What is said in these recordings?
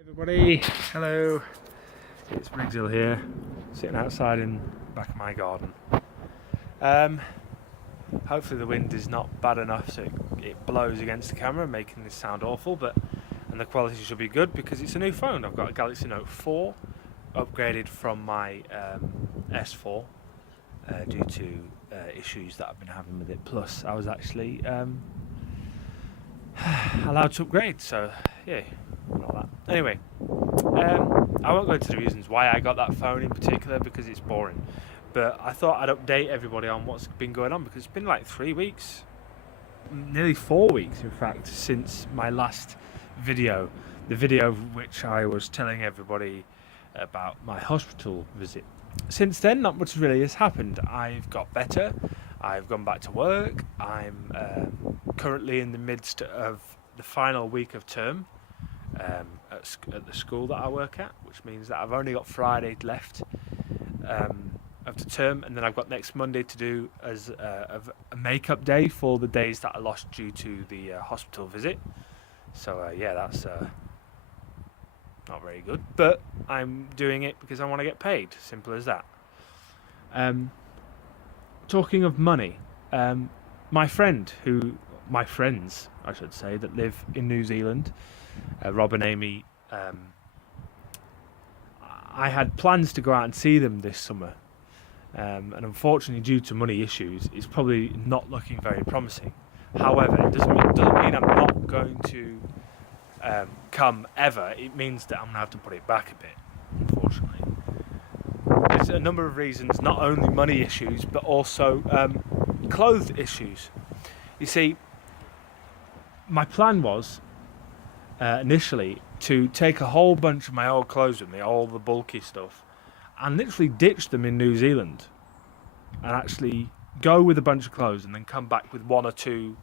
Everybody, hello, it's Briggshill here, sitting outside in the back of my garden. Hopefully the wind is not bad enough so it blows against the camera, making this sound awful, and the quality should be good because it's a new phone. I've got a Galaxy Note 4, upgraded from my S4 due to issues that I've been having with it. Plus, I was actually allowed to upgrade, so yeah. All that. Anyway, I won't go into the reasons why I got that phone in particular because it's boring. But I thought I'd update everybody on what's been going on because it's been like 3 weeks, nearly 4 weeks in fact, since my last video. The video which I was telling everybody about my hospital visit. Since then, not much really has happened. I've got better. I've gone back to work. I'm currently in the midst of the final week of term. At the school that I work at, which means that I've only got Friday left of the term, and then I've got next Monday to do as a makeup day for the days that I lost due to the hospital visit. So yeah, that's not very good, but I'm doing it because I want to get paid. Simple as that. Talking of money, my friends, I should say, that live in New Zealand, Rob and Amy, I had plans to go out and see them this summer, and unfortunately due to money issues it's probably not looking very promising. However, it doesn't mean I'm not going to come ever. It means that I'm going to have to put it back a bit, unfortunately. There's a number of reasons, not only money issues but also clothes issues. You see, my plan was initially to take a whole bunch of my old clothes with me, all the bulky stuff, and literally ditch them in New Zealand and actually go with a bunch of clothes and then come back with one or two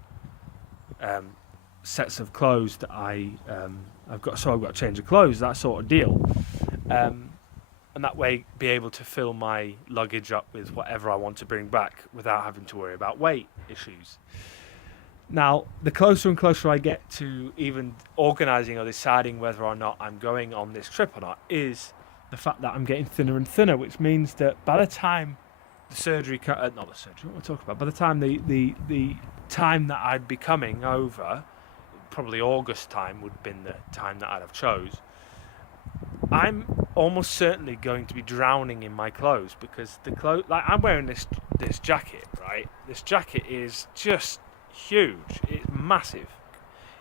sets of clothes that I've got a change of clothes, that sort of deal, and that way be able to fill my luggage up with whatever I want to bring back without having to worry about weight issues. Now, the closer and closer I get to even organising or deciding whether or not I'm going on this trip or not is the fact that I'm getting thinner and thinner, which means that by the time the surgery, not the surgery, what am I talking about? By the time the time that I'd be coming over, probably August time would have been the time that I'd have chose, I'm almost certainly going to be drowning in my clothes because I'm wearing this jacket, right? This jacket is just huge. It's massive.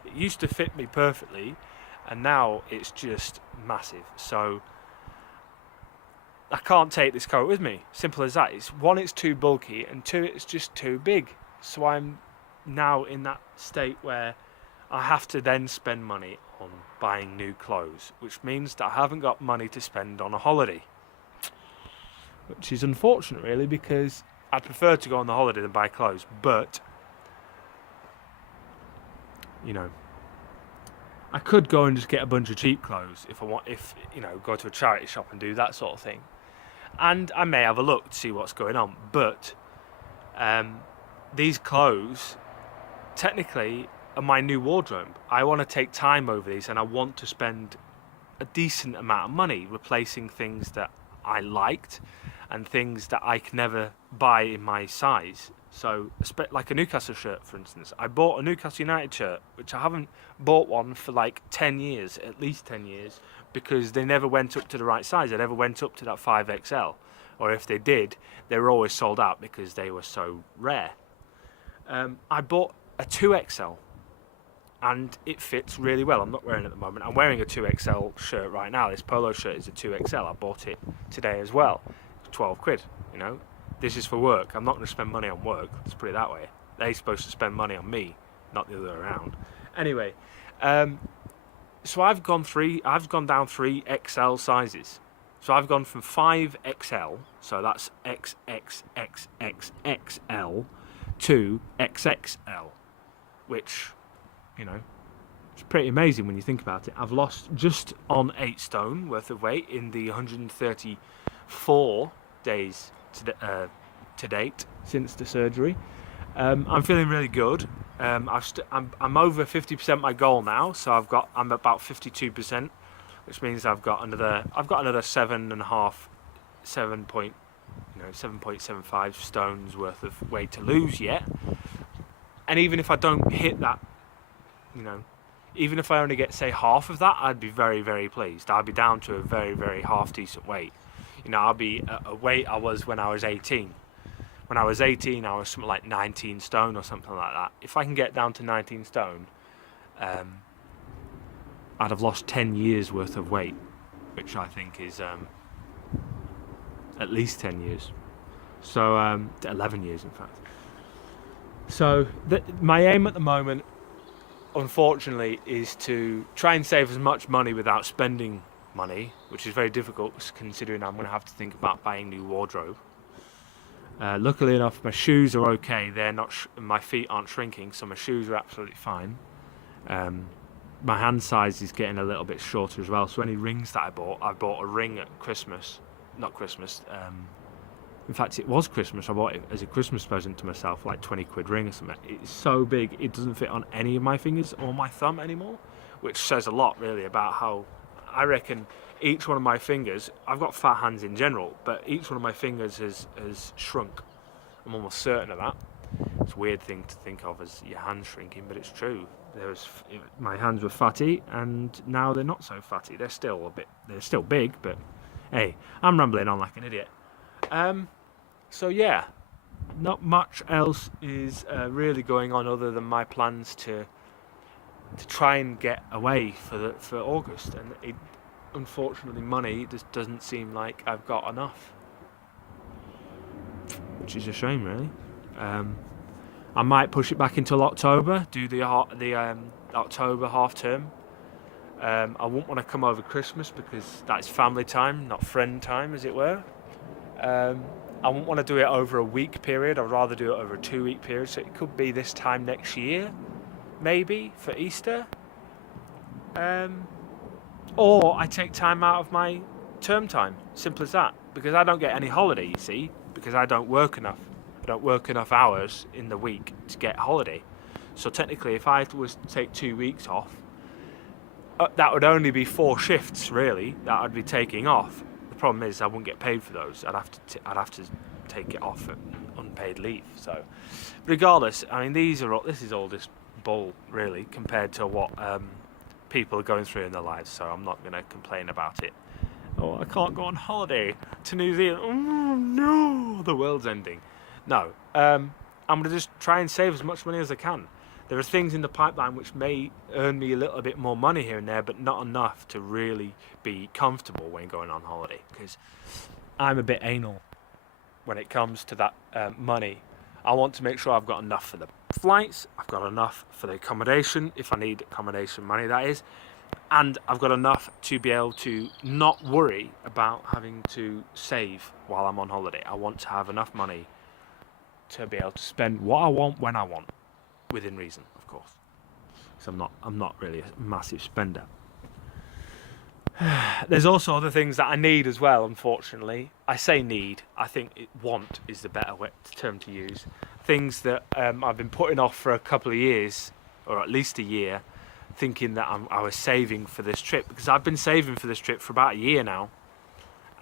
It used to fit me perfectly and now it's just massive, so I can't take this coat with me. Simple as that. It's too bulky, and two, it's just too big. So I'm now in that state where I have to then spend money on buying new clothes, which means that I haven't got money to spend on a holiday, which is unfortunate really, because I'd prefer to go on the holiday than buy clothes. But you know, I could go and just get a bunch of cheap clothes if go to a charity shop and do that sort of thing, and I may have a look to see what's going on. But these clothes technically are my new wardrobe. I want to take time over these, and I want to spend a decent amount of money replacing things that I liked and things that I can never buy in my size. So, like a Newcastle shirt, for instance. I bought a Newcastle United shirt, which I haven't bought one for like 10 years, at least 10 years, because they never went up to the right size. They never went up to that 5XL. Or if they did, they were always sold out because they were so rare. I bought a 2XL, and it fits really well. I'm not wearing it at the moment. I'm wearing a 2XL shirt right now. This polo shirt is a 2XL. I bought it today as well. 12 quid, you know. This is for work. I'm not going to spend money on work. Let's put it that way. They're supposed to spend money on me, not the other way around. Anyway, so I've gone down 3XL sizes. So I've gone from 5XL, so that's XXXXXL, to XXL, which, it's pretty amazing when you think about it. I've lost just on 8 stone worth of weight in the 134 days to date since the surgery. I'm feeling really good. I'm over 50% my goal now, so I'm about 52%. which means I've got another 7.75 stones worth of weight to lose yet. And even if I don't hit that, even if I only get, say, half of that, I'd be very, very pleased. I'd be down to a very, very half decent weight. I'll be at a weight I was when I was 18. When I was 18, I was something like 19 stone or something like that. If I can get down to 19 stone, I'd have lost 10 years worth of weight, which I think is at least 10 years. So 11 years, in fact. So my aim at the moment, unfortunately, is to try and save as much money without spending money, which is very difficult considering I'm going to have to think about buying new wardrobe. Luckily enough, my shoes are okay. They're not. My feet aren't shrinking, so my shoes are absolutely fine. My hand size is getting a little bit shorter as well. So any rings that I bought a ring at Christmas. Not Christmas. In fact, it was Christmas. I bought it as a Christmas present to myself, like 20 quid ring or something. It's so big, it doesn't fit on any of my fingers or my thumb anymore, which says a lot, really, about how I reckon each one of my fingers, I've got fat hands in general, but each one of my fingers has shrunk. I'm almost certain of that. It's a weird thing to think of as your hands shrinking, but it's true. My hands were fatty, and now they're not so fatty. They're still big, but hey, I'm rambling on like an idiot. So yeah, not much else is really going on other than my plans to try and get away for August, and unfortunately money just doesn't seem like I've got enough, which is a shame, really. I might push it back until October, do the October half term. I won't want to come over Christmas because that's family time, not friend time, as it were. I won't want to do it over a week period. I'd rather do it over a 2-week period. So it could be this time next year, maybe, for Easter. Or I take time out of my term time. Simple as that. Because I don't get any holiday, you see. Because I don't work enough. I don't work enough hours in the week to get holiday. So technically, if I was to take 2 weeks off, that would only be 4 shifts, really, that I'd be taking off. The problem is I wouldn't get paid for those. I'd have to take it off at unpaid leave. So, regardless, I mean, this is all just bull, really, compared to what people are going through in their lives. So I'm not going to complain about it. Oh, I can't go on holiday to New Zealand. Oh no, the world's ending. No, I'm going to just try and save as much money as I can. There are things in the pipeline which may earn me a little bit more money here and there, but not enough to really be comfortable when going on holiday, because I'm a bit anal when it comes to that money. I want to make sure I've got enough for the flights, I've got enough for the accommodation, if I need accommodation money, that is, and I've got enough to be able to not worry about having to save while I'm on holiday. I want to have enough money to be able to spend what I want when I want. Within reason, of course. So I'm not really a massive spender. There's also other things that I need as well, unfortunately. I say need, I think want is the better term to use. Things that I've been putting off for a couple of years, or at least a year, thinking that I was saving for this trip, because I've been saving for this trip for about a year now,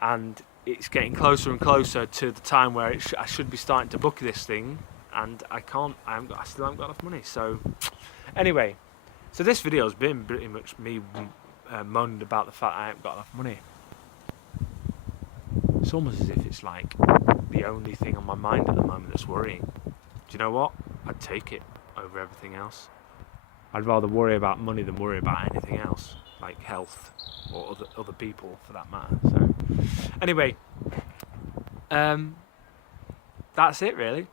and it's getting closer and closer to the time where I should be starting to book this thing. And I still haven't got enough money. So, anyway, so this video has been pretty much me moaning about the fact I haven't got enough money. It's almost as if it's like the only thing on my mind at the moment that's worrying. Do you know what? I'd take it over everything else. I'd rather worry about money than worry about anything else, like health or other people for that matter. So, anyway, that's it really.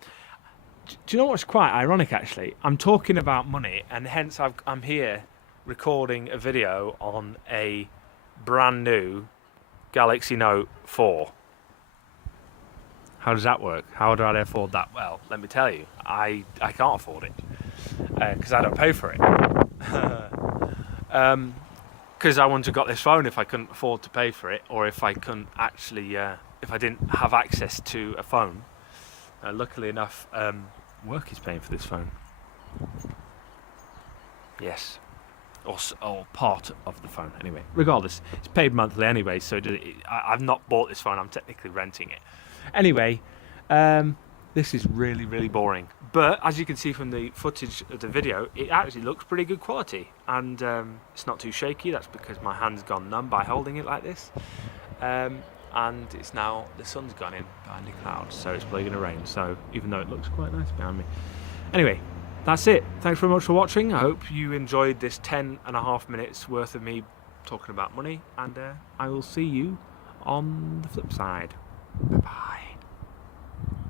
Do you know what's quite ironic, actually? I'm talking about money, and hence I'm here recording a video on a brand new Galaxy Note 4. How does that work? How do I afford that? Well, let me tell you, I can't afford it because I don't pay for it. Because I wouldn't have got this phone if I couldn't afford to pay for it, or if I couldn't actually, if I didn't have access to a phone. Luckily enough, work is paying for this phone. Yes. or part of the phone. Anyway, regardless, it's paid monthly anyway, so I've not bought this phone. I'm technically renting it. Anyway, this is really, really boring. But as you can see from the footage of the video, it actually looks pretty good quality, and it's not too shaky. That's because my hand's gone numb by holding it like this. And it's now, the sun's gone in behind the clouds, so it's probably going to rain. So even though it looks quite nice behind me. Anyway, that's it. Thanks very much for watching. I hope you enjoyed this 10.5 minutes worth of me talking about money, and I will see you on the flip side. Bye bye.